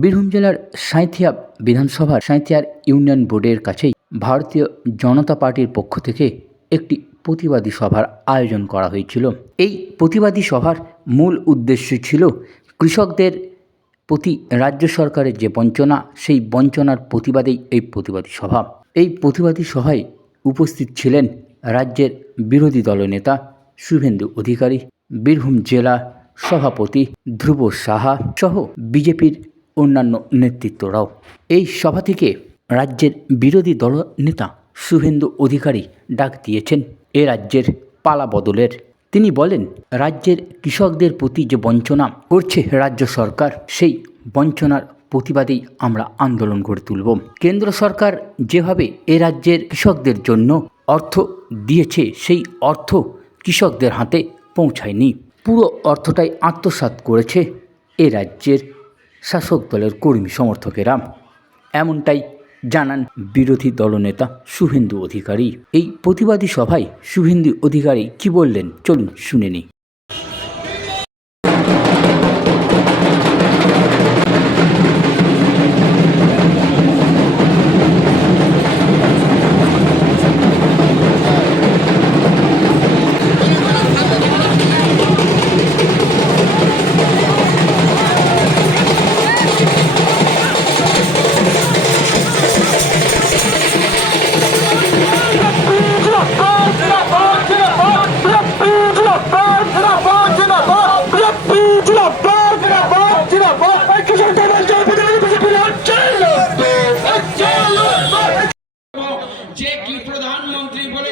বীরভূম জেলার সাঁইথিয়া বিধানসভার সাঁইথিয়ার ইউনিয়ন বোর্ডের কাছেই ভারতীয় জনতা পার্টির পক্ষ থেকে একটি প্রতিবাদী সভার আয়োজন করা হয়েছিল। এই প্রতিবাদী সভার মূল উদ্দেশ্য ছিল কৃষকদের প্রতি রাজ্য সরকারের যে বঞ্চনা, সেই বঞ্চনার প্রতিবাদেই এই প্রতিবাদী সভা। এই প্রতিবাদী সভায় উপস্থিত ছিলেন রাজ্যের বিরোধী দলনেতা শুভেন্দু অধিকারী, বীরভূম জেলা সভাপতি ধ্রুব সাহা সহ বিজেপির অন্যান্য নেতৃত্বরাও। এই সভা থেকে রাজ্যের বিরোধী দলনেতা শুভেন্দু অধিকারী ডাক দিয়েছেন এ রাজ্যের পালা বদলের। তিনি বলেন, রাজ্যের কৃষকদের প্রতি যে বঞ্চনা করছে রাজ্য সরকার, সেই বঞ্চনার প্রতিবাদেই আমরা আন্দোলন গড়ে তুলব। কেন্দ্র সরকার যেভাবে এ রাজ্যের কৃষকদের জন্য অর্থ দিয়েছে, সেই অর্থ কৃষকদের হাতে পৌঁছায়নি। পুরো অর্থটাই আত্মসাৎ করেছে এ রাজ্যের শাসক দলের কর্মী সমর্থকেরা। এমনটাই জানান বিরোধী দলনেতা শুভেন্দু অধিকারী। এই প্রতিবাদী সভায় শুভেন্দু অধিকারী কি বললেন চলুন শুনে নিই।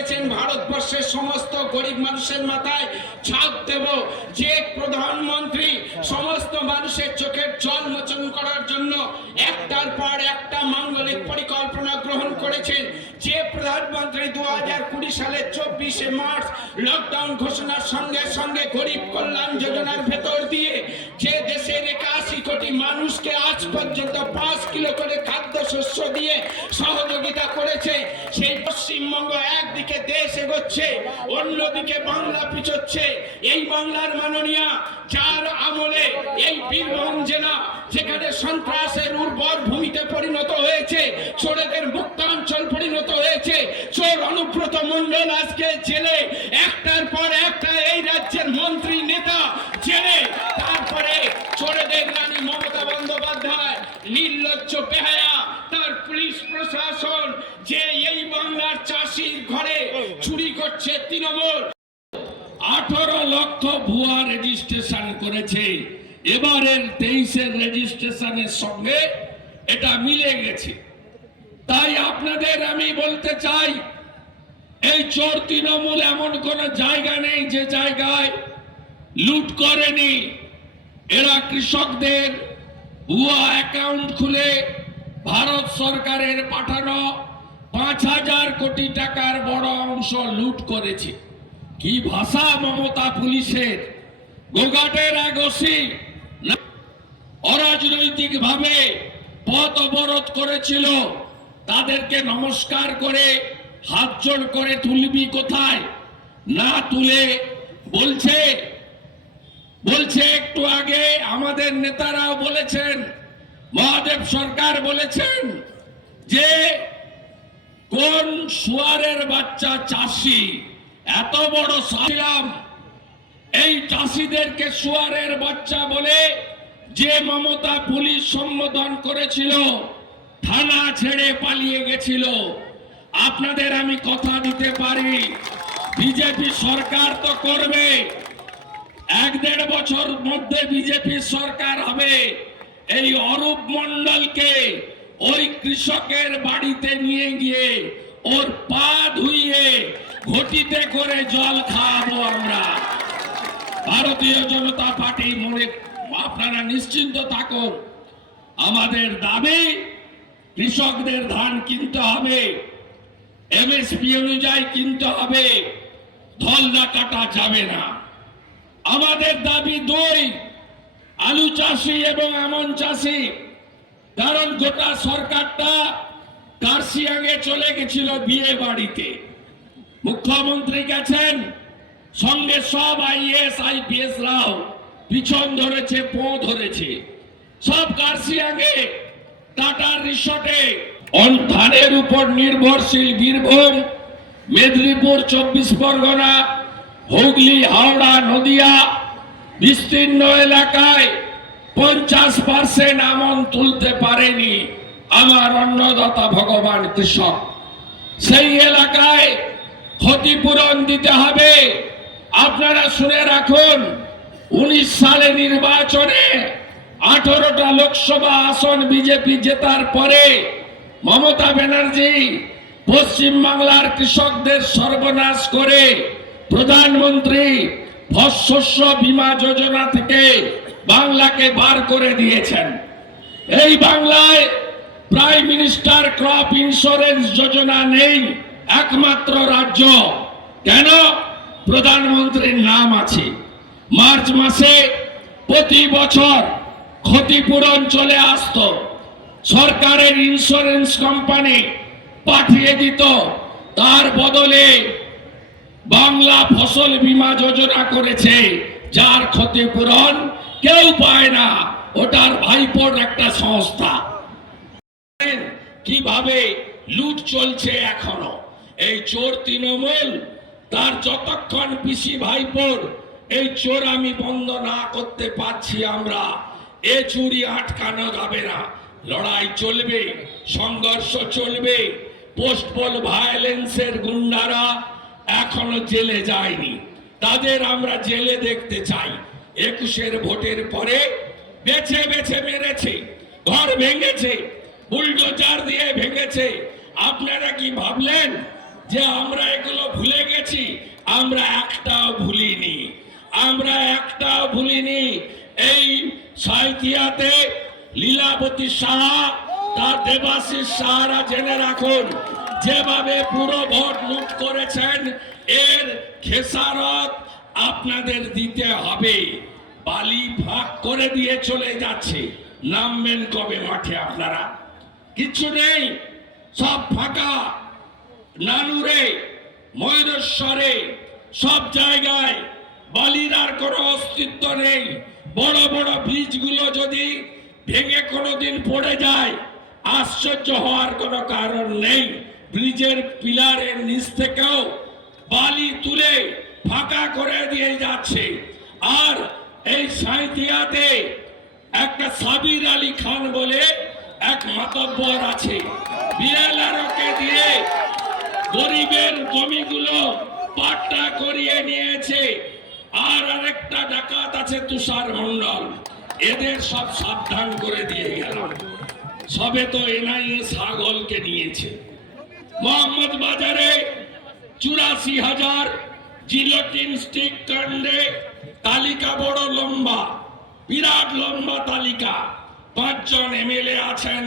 বলেছেন, ভারতবর্ষের সমস্ত গরিব মানুষের মাথায় ছাদ দেব। যে প্রধানমন্ত্রী সমস্ত মানুষের চোখের জল মোচন করার জন্য একটার পর একটা মাঙ্গলিক পরিকল্পনা গ্রহণ করেছেন, যে প্রধানমন্ত্রী দু হাজার কুড়ি সালের চব্বিশে মার্চ লকডাউন ঘোষণার সঙ্গে সঙ্গে গরিব কল্যাণ যোজনার ভেতর দিয়ে যে দেশের একাশি কোটি মানুষকে আজ পর্যন্ত পাঁচ কিলো করে খাদ্যশস্য দিয়ে সহযোগিতা করেছে, সেই পশ্চিমবঙ্গ একদিকে দেশ এগোচ্ছে অন্যদিকে বাংলা পিছোচ্ছে। এই বাংলার মাননীয়া যার আমলে এই বীরভূম জেলা, যেখানে সন্ত্রাসের উর্বর ভূমিতে পরিণত হয়েছে, চোরেদের মুক্তাঞ্চল পরিণত হয়েছে, চোর অনুব্রত মন্ডল আজকে জেলে একটার পর একটা এই রাজ্যের মন্ত্রী নেতা জেলে তারপরে চোরেদের রানী মমতা বন্দ্যোপাধ্যায় নির্লজ্জ বেহায়া তার পুলিশ প্রশাসন যে এই বাংলার চাষির ঘরে চুরি করছে তৃণমূল আঠারো লক্ষ ভুয়া রেজিস্ট্রেশন করেছে। এবারের তেইশের রেজিস্ট্রেশনের সঙ্গে এটা মিলে গেছে। তাই আপনাদের আমি বলতে চাই, এই চোর তৃণমূল এমন কোন জায়গা নেই যে জায়গায় লুট করেনি। এরা কৃষকদের ভুয়া অ্যাকাউন্ট খুলে ভারত সরকারের পাঠানো পাঁচ হাজার কোটি টাকার বড় অংশ লুট করেছে। কি ভাষা মমতা পুলিশের? গোঘাটের এক ওসি অরাজনৈতিক ভাবে পথ অবরোধ করেছিল। তাদেরকে নমস্কার করে হাত জোড় করে তুলবি কোথায়? না তুলে বলছে। বলছে একটু আগে আমাদের নেতারাও বলেছেন, মহাদেব সরকার বলেছেন যে কোন সুয়ারের বাচ্চা চাষি এত বড় সালাম এই চাষিদেরকে সুয়ারের বাচ্চা বলে যে মমতা পুলিশ সম্বোধন করেছিল, থানা ছেড়ে পালিয়ে গেছিল। আপনাদের আমি কথা দিতে পারি, বিজেপি সরকার তো করবে। এক দেড় বছর মধ্যে বিজেপি সরকার হবে। এই অরূপ মন্ডলকে ওই কৃষকের বাড়িতে নিয়ে গিয়ে ওর পা ধুইয়ে ঘটিতে করে জল খাওয়াবো আমরা। ভারতীয় জনতা পার্টি মনে, আপনারা নিশ্চিন্ত থাকুন, আমাদের দাবি, কৃষকদের ধান কিনতে হবে এমএসপি অনুযায়ী কিনতে হবে, ধলদা কাটা যাবে না। আমাদের দাবি দুই, আলু চাষি এবং আমন চাষি। কারণ গোটা সরকারটা কার্শিয়াঙে চলে গেছিল বিয়ে বাড়িতে। মুখ্যমন্ত্রী গেছেন। সঙ্গে সব আইএস আইপিএস রাও পিছন ধরেছে, পো ধরেছে। সব গার্সিয়াঙ্গে টাটার রিসর্টে। ধানের উপর নির্ভরশীল বীরভূম, মেদিনীপুর চব্বিশ পরগনা, হুগলি, হাওড়া, নদিয়া, বিস্তীর্ণ এলাকায় পঞ্চাশ পার্সেন্ট আমন তুলতে পারেনি আমার অন্নদাতা ভগবান কৃষক। সেই এলাকায় ক্ষতিপূরণ দিতে হবে। আপনারা শুনে রাখুন, উনিশ সালে নির্বাচনে আঠারোটা লোকসভা আসন বিজেপি জেতার পরে মমতা ব্যানার্জি পশ্চিম বাংলার কৃষকদের সর্বনাশ করে প্রধানমন্ত্রী শস্য বীমা যোজনা থেকে বাংলাকে বার করে দিয়েছেন। এই বাংলায় prime minister crop insurance Yojana নেই। একমাত্র রাজ্য। কেন? প্রধানমন্ত্রীর নাম আছে। মার্চ মাসে প্রতি বছর ক্ষতিপূরণ চলে আসতো। সরকারের ইন্স্যুরেন্স কোম্পানি পাঠিয়ে দিত। তার বদলে বাংলা ফসল বীমা যোজনা করেছে, যার ক্ষতিপূরণ কেউ পায় না। ওটার ভাইপোর একটা সংস্থা। কীভাবে লুট চলছে এখনও। এই চোর তৃণমূল, তার যতক্ষণ পিসি ভাইপোর, এই চোর আমি বন্ধ না করতে পারছি আমরা। এ চুরি আটকানো যাবে না। লড়াই চলবে, সংঘর্ষ চলবে, পোস্টপল ভায়োলেন্সের গুন্ডারা এখনও জেলে যায়নি। তাদের আমরা জেলে দেখতে চাই। একুশের ভোটের পরে বেছে বেছে মেরেছে, ঘর ভেঙেছে, বুলডোজার দিয়ে ভেঙেছে। আপনারা কি ভাবলেন? যে আমরা এগুলো ভুলে গেছি, আমরা একটাও ভুলিনি। আমরা একটাও ভুলিনি। এই সাহিতিয়াতে লীলাবতী সাহা, তার দেবাশিস সাহারা জেনে রাখুন, যেভাবে পুরো ভোট লুট করেছেন, এর খেসারত আপনাদের দিতে হবে। বালি ফাঁক করে দিয়ে চলে যাচ্ছে। নামবেন কবে মাঠে আপনারা? কিচ্ছু নেই, সব ফাঁকা। নানুরে ময়ূরেশ্বরে সব জায়গায় বালির আর কোনো অস্তিত্ব নেই। বড় বড় বীজগুলো যদি ভেঙে কোনোদিন পড়ে যায়, আশ্চর্য হওয়ার কোনো কারণ নেই। ব্রিজের পিলারের নিচ থেকেও বালি তুলে ফাঁকা করে দিয়ে যাচ্ছে। আর এই সাঁইতিয়াতে একটা সাবির আলী খান বলে এক মাতব্বর আছে। বিএলআরকে দিয়ে গরিবের জমিগুলো পাট্টা করিয়ে নিয়েছে। আর আরেকটা ডাকাত আছে তুষার মন্ডল এদের সব সাবধান করে দিয়ে গেল। সবে তো এনআইএ ছাগলকে নিয়েছে। মোহাম্মদ বাজারে চুরাশি হাজার জিলোটিন স্টিক কাণ্ডে তালিকা বড় লম্বা, বিরাট লম্বা তালিকা। পাঁচজন এমএলএ আছেন,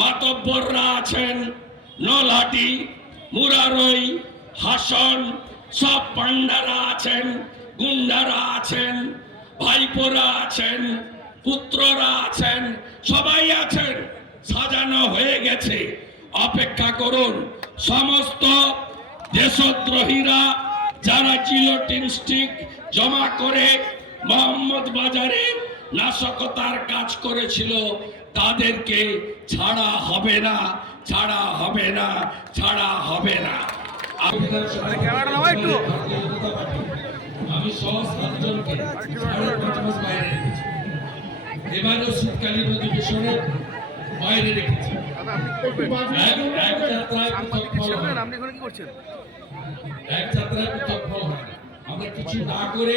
মাতব্বররা আছেন, নলহাটি মুরারই, হাসন, সব পান্ডারা আছেন, গুন্ডারা আছেন, ভাইপোরা আছেন, পুত্ররা আছেন, সবাই আছেন। সাজানো হয়ে গেছে। অপেক্ষা করুন, সমস্ত দেশদ্রোহীরা যারা জিলোটিন স্টিক জমা করে মোহাম্মদ বাজারে নাশকতার কাজ করেছিল, তাদেরকে ছাড়া হবে না। ছাড়া হবে না, ছাড়া হবে না। আমি আমি সহ সাতজনকে সাড়ে পাঁচ মাস বাইরে রেখেছি। এবারও শীতকালীন অধিবেশনে বাইরে রেখেছি। এক- যাত্রায়। আমরা কিছু না করে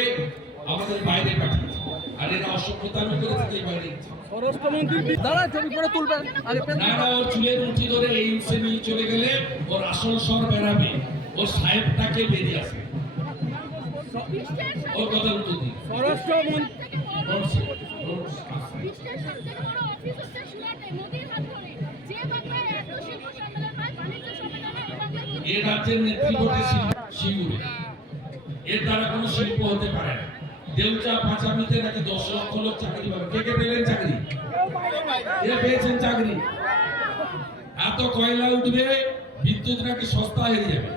আমাদের বাইরে পাঠিয়েছি। আর এরা অসভ্যতামি করেছে তাই বাইরে গেছে। স্বরাষ্ট্রমন্ত্রী দাঁড়া ছবি করে তুলবেন। আগে না না ওর চুলের মুঠি ধরে এইমসে নিয়ে চলে গেলে ওর আসল স্বর বেরাবে ওর সাহেবটাকে বেরিয়ে আসে ওর কথা এ রাজ্যের নেতৃত্বে এর দ্বারা কোনো শিল্প হতে পারে না। দেউচা পাঁচামিতে নাকি দশ লক্ষ লোক চাকরি পাবে। কে কে পেলেন চাকরি? কে পেয়েছেন চাকরি? এত কয়লা উঠবে বিদ্যুৎ নাকি সস্তা হয়ে যাবে।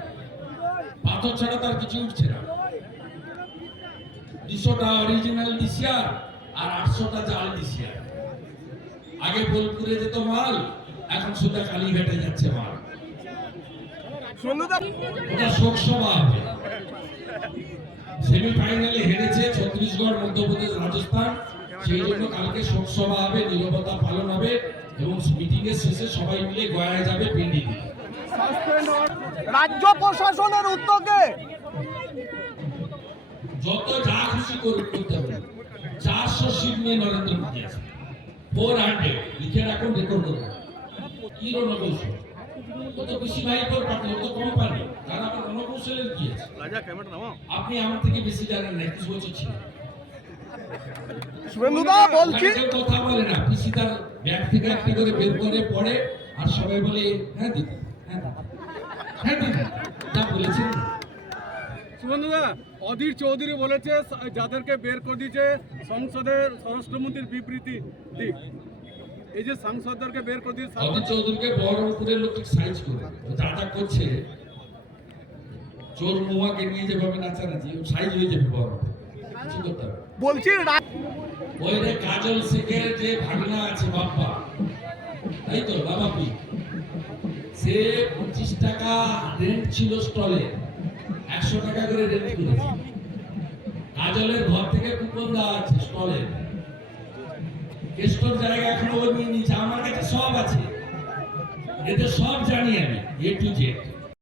পাথর ছাড়া তার কিছু উঠছে না। দুশোটা অরিজিনাল ডিসিয়ার আর আটশোটা জাল ডিসিয়ার আগে বোলপুরে যেত মাল এখন সুদ্ধা কালীঘাটে যাচ্ছে মাল। ওটা শোক সভা হবে। সেমিফাইনালে হেরেছে ছত্তিশগড় মধ্যপ্রদেশ রাজস্থান সেই জন্য কালকে শোক সভা হবে নীরবতা পালন হবে এবং মিটিং এর শেষে সবাই মিলে গয়া যাবে পিন্ডি রাজ্য প্রশাসনের উদ্যোগে যত যা খুশি করতে হবে। চারশো সিট নিয়ে নরেন্দ্র মোদী আছে। ফোর হান্ড্রেড লিখে রাখুন রেকর্ড করুন কি রণকৌশল রণকৌশলের কি আছে আপনি আমার থেকে বেশি জানেন না একুশ বছর শুভেন্দুদা বলছি। কথা বলে না। পিসি তার ব্যাগ থেকে একটি করে বের করে পড়ে আর সবাই বলে হ্যাঁ দিদি হ্যাঁ হ্যাঁ দিদি যা বলেছেন। অধীর চৌধুরী বলেছে যাদেরকে বের করে দিয়েছে সংসদের স্বরাষ্ট্রমন্ত্রীর বিবৃতি। দিক এই যে সাংসদদেরকে বের করে দিয়ে অধীর চৌধুরীকে বহরমপুরের লোক সাইজ করে। যা যা করছে চোর মহুয়াকে নিয়ে যেভাবে নাচানাচি সাইজ হয়ে যাবে বহরমপুর বলছি ওই রে কাজল শেখের যে ভাগনা আছে বাপ্পা তাই তো বাবা পি সে পঁচিশ টাকা রেন্ট ছিল স্টলে একশো টাকা করে রেন্ট করেছে। কাজলের ঘর থেকে কুপন দেওয়া আছে স্টলে কেষ্টর জায়গা এখনও নিয়েছে। আমার কাছে সব আছে। এতে সব জানি আমি এ টু জেড